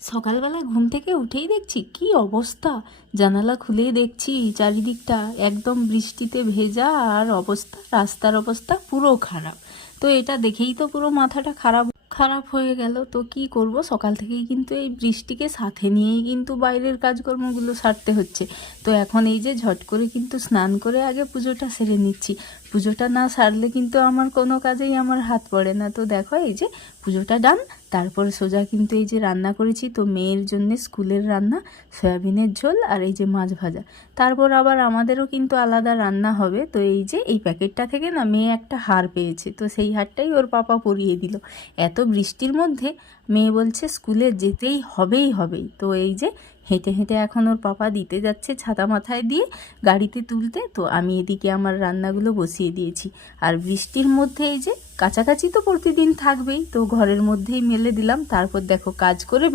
সকালবেলা ঘুম থেকে উঠেই দেখছি কি অবস্থা, জানালা খুলেই দেখছি চারিদিকটা একদম বৃষ্টিতে ভেজা, আর অবস্থা রাস্তার অবস্থা পুরো খারাপ। তো এটা দেখেই তো পুরো মাথাটা খারাপ খারাপ হয়ে গেল। তো কি করব, সকাল থেকেই কিন্তু এই বৃষ্টিকে সাথে নিয়েই কিন্তু বাইরের কাজকর্মগুলো সারতে হচ্ছে। তো এখন এই যে ঝট করে কিন্তু স্নান করে আগে পুজোটা সেরে নিচ্ছি। পুজোটা না সারলে কিন্তু আমার কোনো কাজেই আমার হাত পড়ে না। তো দেখো এই যে পুজোটা ডান, তারপরে সোজা কিন্তু এই যে রান্না করেছি, তো মেয়ের জন্য স্কুলের রান্না সয়াবিনের ঝোল আর এই যে মাছ ভাজা। তারপর আবার আমাদেরও কিন্তু আলাদা রান্না হবে। তো এই যে এই প্যাকেটটা থেকে না মেয়ে একটা হার পেয়েছে, তো সেই হারটাই ওর পাপা পরিয়ে দিল। এত বৃষ্টির মধ্যে মেয়ে বলছে স্কুলে যেতেই হবেই। তো এই যে হেঁটে হেঁটে এখন ওর পাপা দিতে যাচ্ছে ছাতা মাথায় দিয়ে গাড়িতে তুলতে। তো আমি এদিকে আমার রান্নাগুলো বসিয়ে দিয়েছি। আর বৃষ্টির মধ্যে এই যে কাছাকাছি তো প্রতিদিন থাকবেই, তো ঘরের মধ্যেই মেলে দিলাম। তারপর দেখো কাজ করে